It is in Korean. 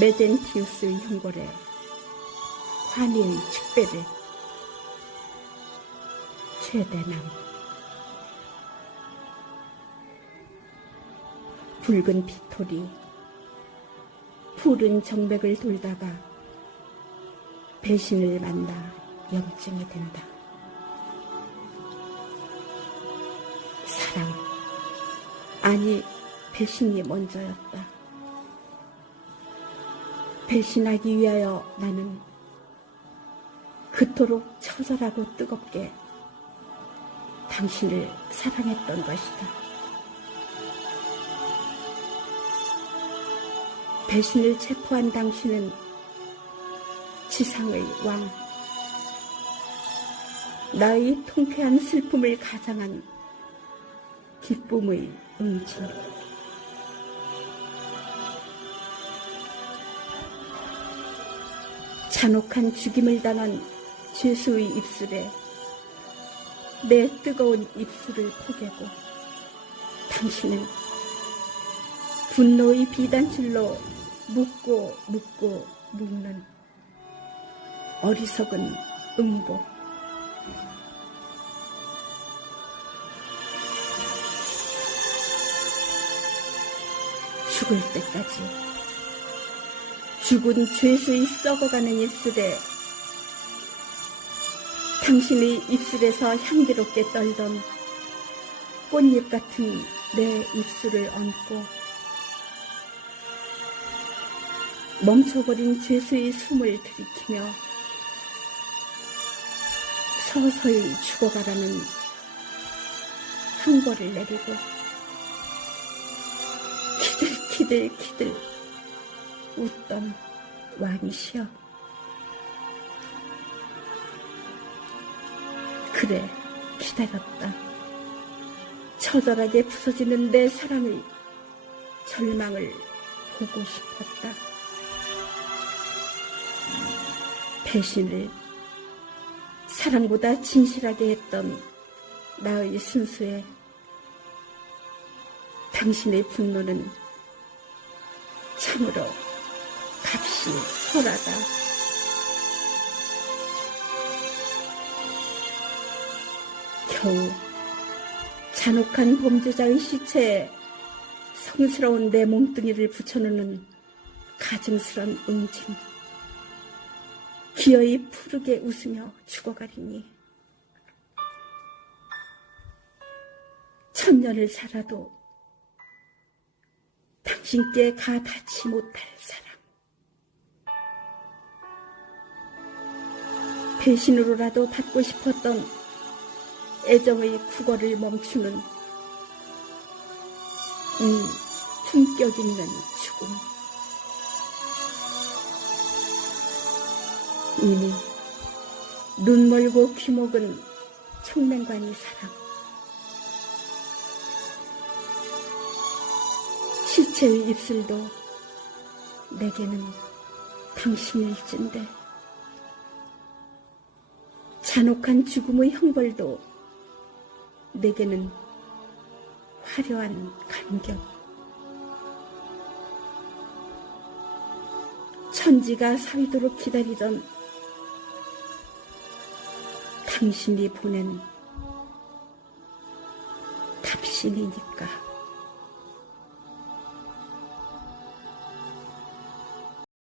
메덴티우스의 형벌에 환희의 축배를 최대남 붉은 빗돌이 푸른 정맥을 돌다가 배신을 만나 염증이 된다. 사랑, 아니 배신이 먼저였다. 배신하기 위하여 나는 그토록 처절하고 뜨겁게 당신을 사랑했던 것이다. 배신을 체포한 당신은 지상의 왕, 나의 통쾌한 슬픔을 가장한 기쁨의 응징. 잔혹한 죽임을 당한 죄수의 입술에 내 뜨거운 입술을 포개고 당신은 분노의 비단줄로 묶고 묶고 묶는 어리석은 응복. 죽을 때까지 죽은 죄수의 썩어가는 입술에 당신의 입술에서 향기롭게 떨던 꽃잎 같은 내 입술을 얹고 멈춰버린 죄수의 숨을 들이키며 서서히 죽어가라는 형벌을 내리고 키들키들키들 웃던 왕이시여. 그래 기다렸다. 처절하게 부서지는 내 사랑의 절망을 보고 싶었다. 배신을 사랑보다 진실하게 했던 나의 순수에 당신의 분노는 참으로 값이 헐하다. 겨우 잔혹한 범죄자의 시체에 성스러운 내 몸뚱이를 붙여놓는 가증스런 응징. 기어이 푸르게 웃으며 죽어가리니 천년을 살아도 당신께 가 닿지 못할 사랑 배신으로라도 받고 싶었던 애정의 국어를 멈추는 이 품격 있는 죽음. 이미 눈 멀고 귀 먹은 청맹관이 사랑. 시체의 입술도 내게는 당신일진데 잔혹한 죽음의 형벌도 내게는 화려한 감격 천지가 사위도록 기다리던 당신이 보낸 답신이니까.